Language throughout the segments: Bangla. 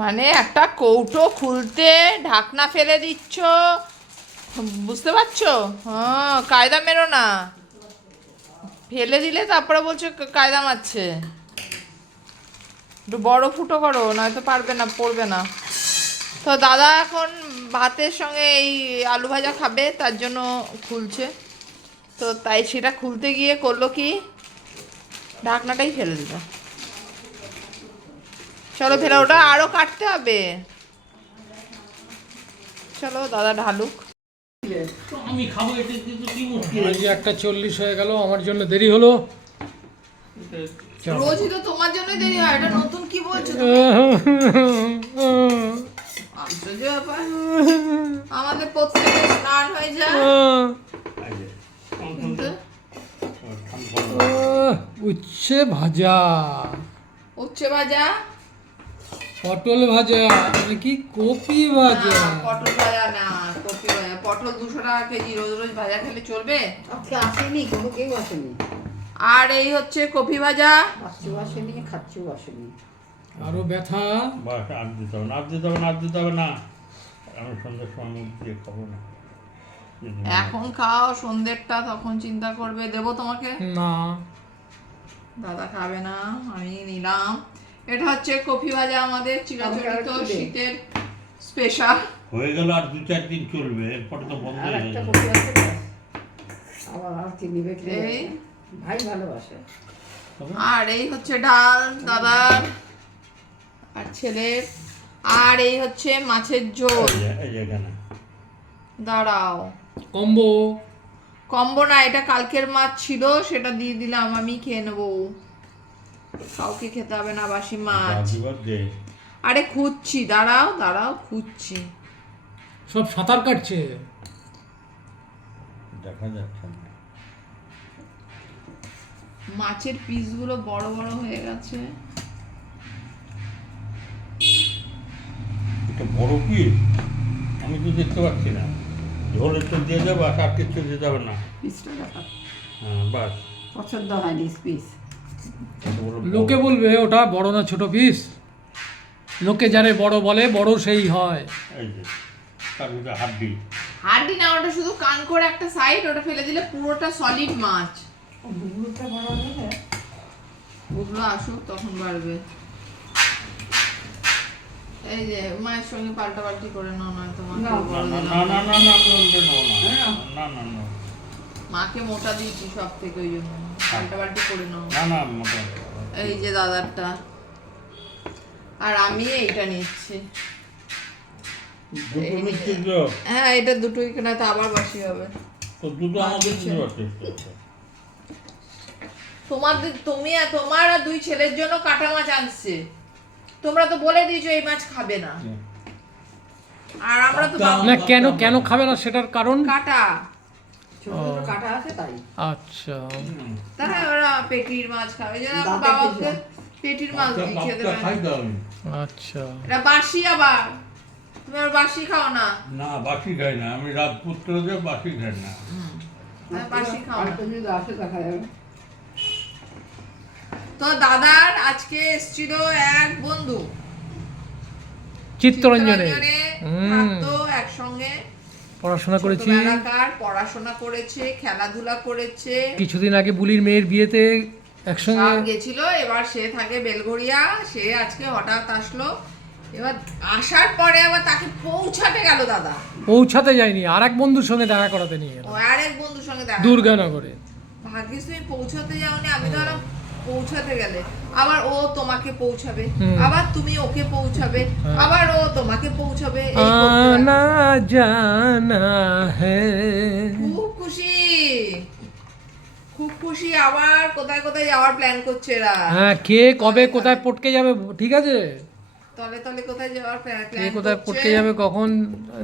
মানে একটা কৌটো খুলতে ঢাকনা ফেলে দিচ্ছ। বুঝতে পারছ? হ্যাঁ কায়দা মেরো না। ফেলে দিলে তারপরে বলছো কায়দা মারছে। একটু বড় ফুটো করো, নয়তো পারবে না, পড়বে না। তো দাদা এখন ভাতের সঙ্গে এই আলু ভাজা খাবে, তার জন্য খুলছে। তো তাই সেটা খুলতে গিয়ে করল কি? ঢাকনাটাই ফেলে দিল। চলো ফেলে ওটা আরও কাটতে হবে। চলো দাদা ঢালুক। আমি খাব এটা কিন্তু কি মুশকিল এই যে একটা চল্লিশ হয়ে গেল আমার জন্য দেরি হলো। চলো। রোজই তো তোমার জন্যই দেরি হয় এটা নতুন কি বলছো আমাদের প্রত্যেকে স্নান হয়ে যায়। উচ্ছে ভাজা। উচ্ছে ভাজা? পটল ভাজা মানে কি কপি ভাজা? না, পটল ভাজা না কপি ভাজা। পটল দুশো টাকা কেজি রোজ রোজ ভাজা খেলে চলবে? আজকে আসেনি কোনো কেউ আসেনি। আর এই হচ্ছে কপি ভাজা। আসছেও আসেনি খাচ্ছেও আসেনি। আরও ব্যথা? বাস আর দিতে হবে না আর দিতে হবে না আর দিতে হবে না। আমি সন্ধ্যার সময় দিয়ে খাব না। এখন খাও সন্ধ্যেরটা তখন চিন্তা করবে। দেবো তোমাকে? না। দাদা খাবে না আমি নিলাম। এটা হচ্ছে কফি ভাজা আমাদের চিরাচরিত শীতের স্পেশাল হয়ে গেল আর দু চার দিন চলবে এরপরে তো বন্ধ হয়ে একটা যাবে। আবার আর এই। ভাই ভালোবাসে। আর এই হচ্ছে ডাল দাদার আর ছেলের। আর এই হচ্ছে মাছের ঝোল। দাঁড়াও। কম্বো। কম্বো না এটা কালকের মাছ ছিল সেটা দিয়ে দিলাম আমি খেয়ে নেব। কাউকে খেতে হবে না বাসি মাছ। আরে খুঁজছি দাঁড়াও দাঁড়াও খুঁজছি। সব সাঁতার কাটছে। দেখা যাচ্ছে মাছের পিসগুলো বড় বড় হয়ে গেছে। এটা বড় কি আমি তো দেখতে পাচ্ছি না। ঝোলের তো দিয়ে দেবো আর কিছু দিতে হবে না? পিসটা দেখা। হ্যাঁ বাস। পছন্দ হয়নি পিস। লোকে বলবে ওটা বড় না ছোট পিস লোকে যারে বড় বলে বড় সেই হয় হাড্ডি হাড্ডি না ওটা শুধু কান করে একটা সাইড ওটা ফেলে দিলে পুরোটা সলিড মাছ ওগুলো আসুক তখন বাড়বে এই যে মায়ের সঙ্গে পাল্টা পাল্টি করে নাও না তোমাকে না, না। না না না না না না না না মাকে মোটা দিয়েছি সব থেকে ওই জন্য। পাল্টা পাল্টি করে নাও। না না মোটা। এই যে দাদারটা। আর আমি এইটা নিচ্ছি। হ্যাঁ এটা দুটোই কেনা তো আবার বাসি হবে। তো দুটো আমাকে দিতে তোমাদের তুমি আর তোমার আর দুই ছেলের জন্য কাটা মাছ আনছে। তোমরা তো বলে দিয়েছ এই মাছ খাবে না। আর আমরা তো না কেন কেন খাবে না সেটার কারণ? কাটা। কাটা আছে তাই। আচ্ছা। তাহলে ওরা পেটির মাছ খাবে যেন আমার বাবাকে পেটির মাছ। দিয়ে খেতে পারে। আমি। আচ্ছা। এটা বাসি আবার। তুমি আর বাসি খাও না? না বাসি খাই না। আমি রাজপুত্র বাসি খাই না। বাসি খাও না। আরেকটা আসে দেখা যাবে। তো দাদার আজকে এসেছিল এক বন্ধু। চিত্তরঞ্জনে। চিত্তরঞ্জনে থাকতো একসঙ্গে পড়াশোনা করেছি। পড়াশোনা করেছে খেলাধুলা করেছে। কিছুদিন আগে বুলির মেয়ের বিয়েতে একসঙ্গে গেছিল এবার সে থাকে বেলঘরিয়া সে আজকে হঠাৎ আসলো। এবার আসার পরে আবার তাকে পৌঁছাতে গেল দাদা। পৌঁছাতে যায়নি আর এক বন্ধুর সঙ্গে দেখা করাতে নিয়ে ও আরেক বন্ধুর সঙ্গে দেখা দুর্গানগরে। ভাগ্যিস তুমি পৌঁছাতে যাওনি আমি ধরো পৌঁছাতে গেলে আবার ও তোমাকে পৌঁছাবে আবার তুমি ওকে পৌঁছাবে হ্যাঁ। আবার ও তোমাকে পৌঁছাবে আনা জানা খুব খুশি। খুব খুশি আবার কোথায় কোথায় যাওয়ার প্ল্যান করছে এরা। হ্যাঁ কে কবে কোথায়? পটকে যাবে ঠিক আছে? তলে তলে কোথায় যাওয়ার কে কোথায় পটকে যাবে কখন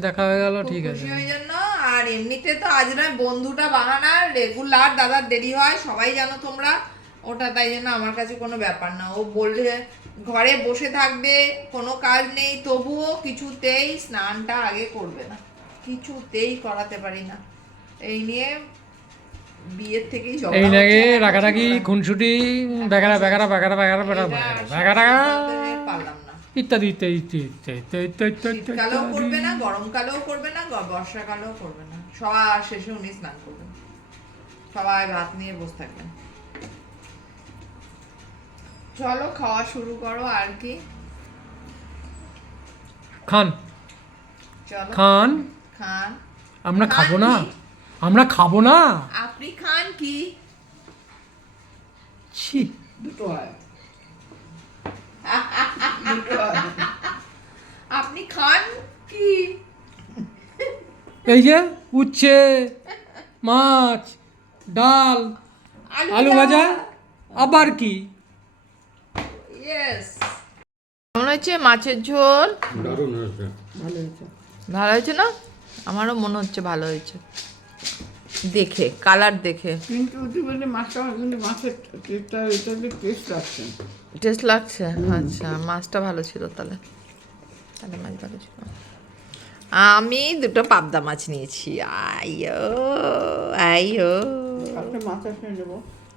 দেখা হয়ে গেল ঠিক আছে। খুশি ওই জন্য। আর এমনিতে তো আজ নয় বন্ধুটা বাহানা রেগুলার দাদার দেরি হয় সবাই জানো তোমরা। ওটা তাই জন্য আমার কাছে কোনো ব্যাপার না। ও বললে ঘরে বসে থাকবে কোনো কাজ নেই তবুও কিছুতেই স্নানটা আগে করবে না। কিছুতেই করাতে পারি না। এই নিয়ে বিয়ের থেকেই এই হচ্ছে, নাকি এখন রাখারাখি ঝগড়া। খুনসুটি বেগারা বেগারা বেগারা বেগারা বেগারা বেগারা। পারলাম না। ইত্যাদি ইত্যাদি ইত্যাদি ইত্যাদি ইত্যাদি ইত্যাদি শীতকালেও করবে না গরমকালেও করবে না বর্ষাকালেও করবে না। সবার শেষে উনি স্নান করবেন। সবাই ভাত নিয়ে বসে থাকবেন। চলো খাওয়া শুরু করো আর কি। খান। চলো। খান। খান। আমরা খাব না। আমরা খাব না। আপনি খান কি? ছি দুটো হয় আপনি খান কি? এই যে উচ্ছে মাছ ডাল আলু ভাজা আবার কি? কেমন হয়েছে মাছের ঝোল? দারুণ হয়েছে। ভালো হয়েছে। ভালো হয়েছে না? আমারও মনে হচ্ছে ভালো হয়েছে। দেখে কালার দেখে। কিন্তু মাছটা কিন্তু মাছের টেস্টটা এটা টেস্ট লাগছে। টেস্ট লাগছে? আচ্ছা মাছটা ভালো ছিল তাহলে। তাহলে মাছ ভালো ছিল। আমি দুটো পাবদা মাছ নিয়েছি।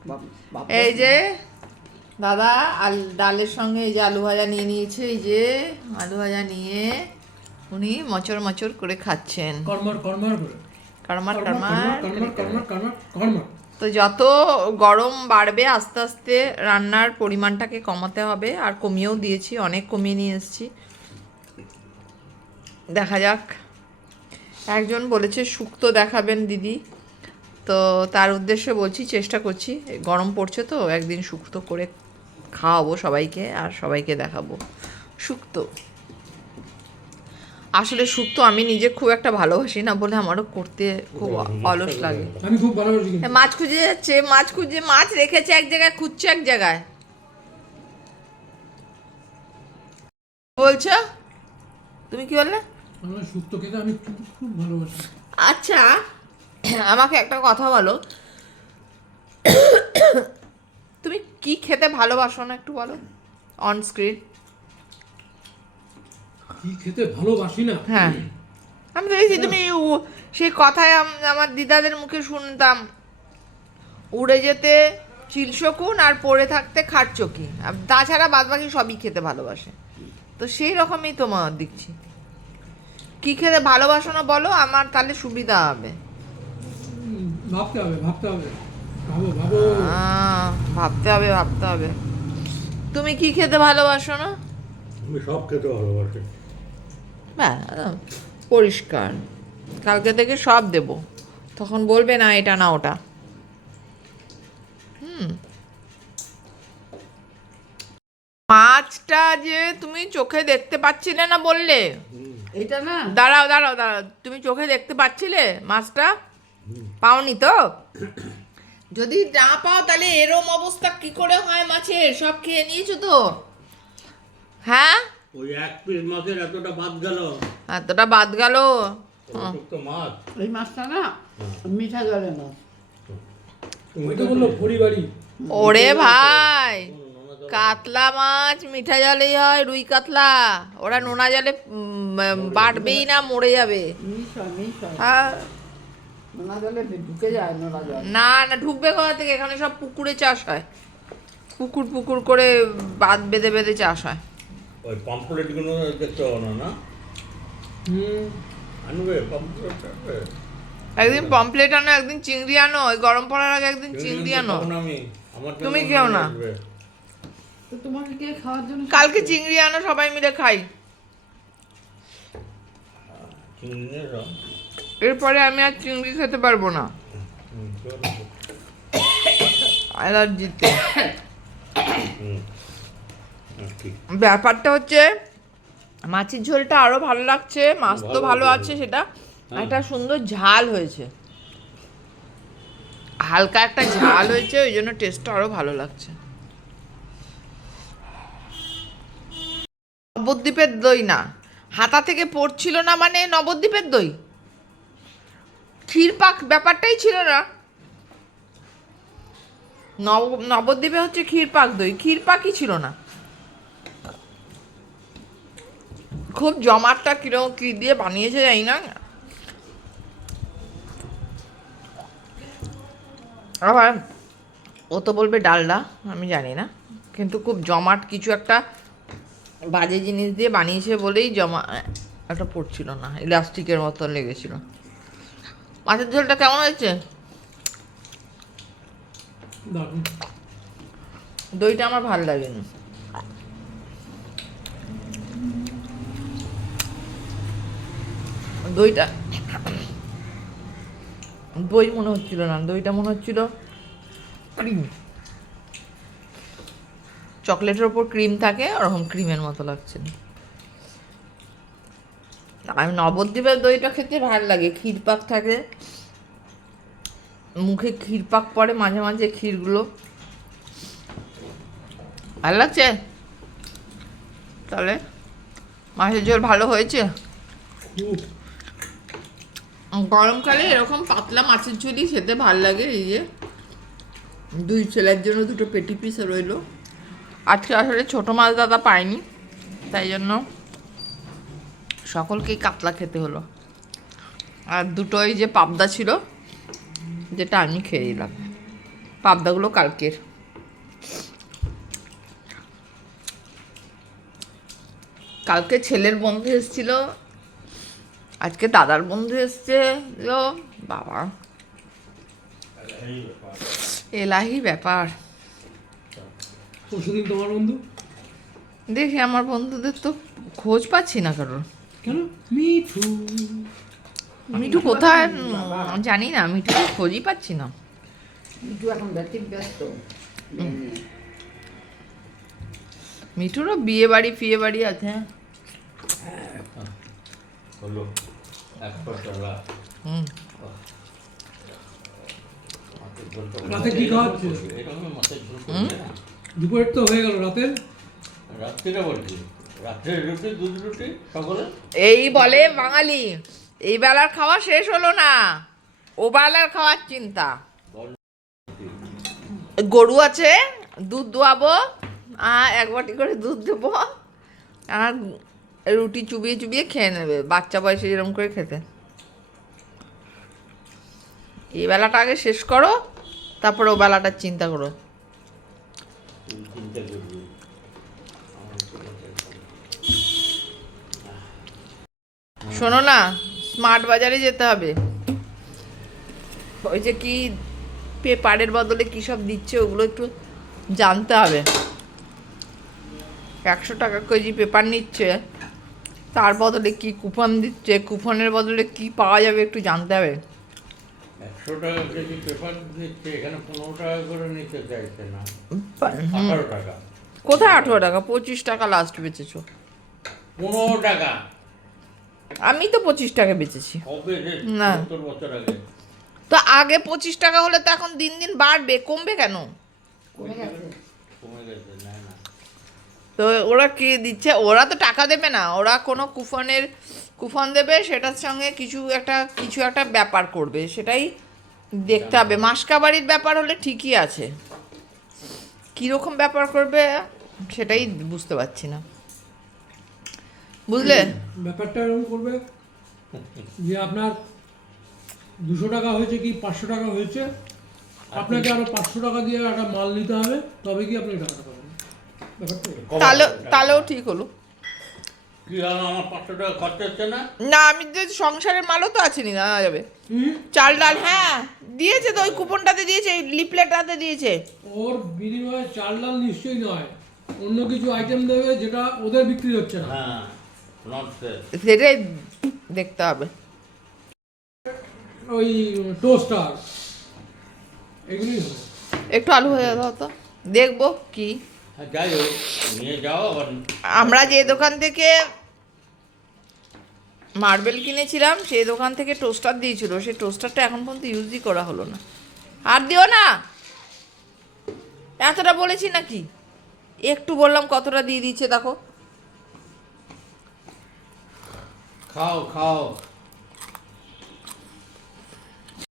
বাপ- বাপ- এই যে দাদা আল ডালের সঙ্গে এই যে আলু ভাজা নিয়ে নিয়েছে এই যে আলু ভাজা নিয়ে উনি মচর মচর করে খাচ্ছেন। কর্মর কর্মর কর্মর কর্মর তো যত গরম বাড়বে আস্তে আস্তে রান্নার পরিমাণটাকে কমাতে হবে আর কমিয়েও দিয়েছি অনেক কমিয়ে নিয়ে এসেছি। দেখা যাক। একজন বলেছে শুক্তো দেখাবেন দিদি। তো তার উদ্দেশ্যে বলছি চেষ্টা করছি গরম পড়ছে তো একদিন শুক্তো করে খাওয়াবো সবাইকে আর সবাইকে দেখাবো। শুক্তো আসলে শুক্তো আমি নিজে খুব একটা ভালোবাসি না বলে আমারও করতে খুব অলস লাগে। আমি খুব ভালোবাসি মাছ খুঁজে যাচ্ছে মাছ খুঁজে মাছ রেখেছে এক জায়গায় খুঁজছে এক জায়গায়। বলছো? তুমি কি বললে? শুক্তো খেতে আমি খুব খুব ভালোবাসি। আচ্ছা আমাকে একটা কথা বলো। তুমি কি খেতে ভালোবাসো না একটু বলো? অন স্ক্রিন কি খেতে ভালোবাসি না? হ্যাঁ। আমি দেখেছি তুমি সেই কথায় আমার দিদাদের মুখে শুনতাম। উড়ে যেতে চিলশকুন আর পড়ে থাকতে খাটচকি আর তাছাড়া বাদবাকি সবই খেতে ভালোবাসে। তো সেই রকমই তোমার দেখছি। কি খেতে ভালোবাসো না বলো আমার তাহলে সুবিধা হবে। ভাবতে হবে ভাবতে হবে। ভাবতে হবে ভাবতে হবে। তুমি কি খেতে ভালোবাসো না? আমি সব খেতে ভালোবাসি। পরিষ্কার। কালকে থেকে সব দেব। তখন বলবে না এটা না ওটা। হুম। মাছটা যে তুমি চোখে দেখতে পাচ্ছিলে না বললে? এটা না। দাঁড়াও দাঁড়াও দাঁড়াও। তুমি চোখে দেখতে পাচ্ছিলে মাছটা? পাওনি তো? যদি না পাও তাহলে এরম অবস্থা কি করে হয় মাছের? সব খেয়ে নিয়েছো তো? হ্যাঁ? ওই এক পিস মাছের এতটা বাদ গেল। এতটা বাদ গেল? মাছ। এই মাছটা না মিঠা জলের মাছ। ওরে ভাই কাতলা মাছ মিঠা জলেই হয় রুই কাতলা। ওরা নোনা জলে বাটবেই না মরে যাবে। মিশ। হয়। না না ঢুকবে কোথা থেকে? এখানে সব পুকুরে চাষ হয়। পুকুর পুকুর করে বাঁধ বেঁধে বেঁধে চাষ হয়। ওই পাম্পলেটগুলো দেখতে হবে না না? হুম। আনবে পাম্পলেট একদিন পমপ্লেট আনো একদিন চিংড়ি আনো ওই গরম পড়ার আগে একদিন চিংড়ি আনো। তুমি খেও না। আনবে। তো তোমাকে কে খাওয়ার জন্য কালকে চিংড়ি আনো সবাই মিলে খাই। চিংড়ি নিয়ে যাও। এরপরে আমি আর চিংড়ি খেতে পারব না। অ্যালার্জিতে। হ্যাঁ, ব্যাপারটা হচ্ছে মাছের ঝোলটা আরও ভালো লাগছে মাছ তো ভালো আছে সেটা। একটা সুন্দর ঝাল হয়েছে। হালকা একটা ঝাল হয়েছে ওই জন্য টেস্টটা আরও ভালো লাগছে। নবদ্বীপের দই না। হাতা থেকে পড়ছিল না মানে নবদ্বীপের দই? ক্ষীরপাক ব্যাপারটাই ছিল না। নব, নবদ্বীপে হচ্ছে ক্ষীরপাক দই, ক্ষীরপাকই ছিল না। খুব জমাটটা কীরকম কি দিয়ে বানিয়েছে জানি না। আবার ও তো বলবে ডালডা, আমি জানি না। কিন্তু খুব জমাট কিছু একটা বাজে জিনিস দিয়ে বানিয়েছে বলেই জমা, একটা পড়ছিল না, ইলাস্টিকের মতো লেগেছিল। মাছের ঝোলটা কেমন হয়েছে? দইটা আমার ভালো লাগেনি। দইটা দই মনে হচ্ছিল না দইটা মনে হচ্ছিল ক্রিম চকলেটের ওপর ক্রিম থাকে ওরকম ক্রিমের মতো লাগছে। আমি নবদ্বীপের দইটা খেতে ভালো লাগে ক্ষীরপাক থাকে। মুখে ক্ষীরপাক পড়ে, মাঝে মাঝে ক্ষীরগুলো। ভালো লাগছে? তাহলে মাছের ঝোল ভালো হয়েছে? গরমকালে এরকম পাতলা মাছের ঝুলি খেতে ভালো লাগে, এই যে। দুই ছেলের জন্য দুটো পেটি পিস রইল। আজকে আসলে ছোটো মাছ দাদা পাইনি তাই জন্য সকলকেই কাতলা খেতে হলো। আর দুটোই যে পাবদা ছিল যেটা আমি খেয়ে দিলাম পাবদাগুলো কালকের। কালকে ছেলের বন্ধু এসেছিল আজকে দাদার বন্ধু এসছে ও বাবা। এলাহি ব্যাপার। তোমার বন্ধু? দেখি আমার বন্ধুদের তো খোঁজ পাচ্ছি না কারোর। মিঠু মিঠু কোথায় জানি না মিঠু খোঁজই পাচ্ছি না। মিঠু এখন ব্যস্ত মিঠুরও বিয়ে বাড়ি ফিয়ে বাড়ি আছে হলো হুম। রাতে কি খাওয়া হচ্ছে? দুপুরের তো হয়ে গেল রাতের। রাত্রিটা বলছি। রুটি দুধ রুটি সকলে? এই বলে বাঙালি এই বেলার খাওয়া শেষ হলো না। ও বেলার খাওয়ার চিন্তা। গরু আছে দুধ দোয়াবো আর এক বাটি করে দুধ দেবো আর রুটি চুবিয়ে চুবিয়ে খেয়ে নেবে বাচ্চা বয়সে যেরকম করে খেতে। এই বেলাটা আগে শেষ করো তারপরে ও বেলাটার চিন্তা করো। শোনো না স্মার্ট বাজারে যেতে হবে। ওই যে কি পেপারের বদলে কী সব দিচ্ছে ওগুলো একটু জানতে হবে। একশো টাকা কেজি পেপার নিচ্ছে তার বদলে কি কুপন দিচ্ছে কুপনের বদলে কি পাওয়া যাবে একটু জানতে হবে। একশো টাকা কেজি পেপার দিচ্ছে এখানে পনেরো টাকা করে নিতে চাইছে না। আঠারো টাকা। কোথায় আঠেরো টাকা? পঁচিশ টাকা লাস্ট বেচেছো। পনেরো টাকা। আমি তো পঁচিশ টাকা বেচেছি। না। তো আগে পঁচিশ টাকা হলে তো এখন দিন দিন বাড়বে কমবে কেন? তো ওরা কি দিচ্ছে? ওরা তো টাকা দেবে না। ওরা কোনো কুফনের কুফন দেবে সেটার সঙ্গে কিছু একটা কিছু একটা ব্যাপার করবে। সেটাই দেখতে হবে। মাসকাবাড়ির ব্যাপার হলে ঠিকই আছে। কীরকম ব্যাপার করবে সেটাই বুঝতে পারছি না। বুঝলে? ব্যাপারটা এরকম করবে যে আপনার দুশো টাকা হয়েছে কি পাঁচশো টাকা হয়েছে? আপনাকে আরও পাঁচশো টাকা দিয়ে একটা মাল নিতে হবে তবে কি আপনি টাকাটা পাবেন? ব্যাপারটা তাহলে তাহলেও ঠিক হলো। আমার পাঁচশো হচ্ছে না? না আমি যে সংসারের মালও তো আছে নি না যাবে। চাল ডাল হ্যাঁ দিয়েছে তো ওই কুপনটাতে দিয়েছে লিপলেটাতে দিয়েছে। ওর বিনিময়ে চাল ডাল নিশ্চয়ই নয়। অন্য কিছু আইটেম দেবে যেটা ওদের বিক্রি হচ্ছে না। হ্যাঁ। সেটাই দেখতে হবে। ওই টোস্টার এগুলোই হবে। একটু আলু হয়ে দাও তো। দেখব কি। হ্যাঁ যাই হোক নিয়ে যাও আমরা যে দোকান থেকে মার্বেল কিনেছিলাম সেই দোকান থেকে টোস্টার দিয়েছিল। সেই টোস্টারটা এখন পর্যন্ত ইউজই করা হলো না। আর দিও না। এতটা বলেছি নাকি? একটু বললাম কতটা দিয়ে দিচ্ছে দেখো। খাও খাও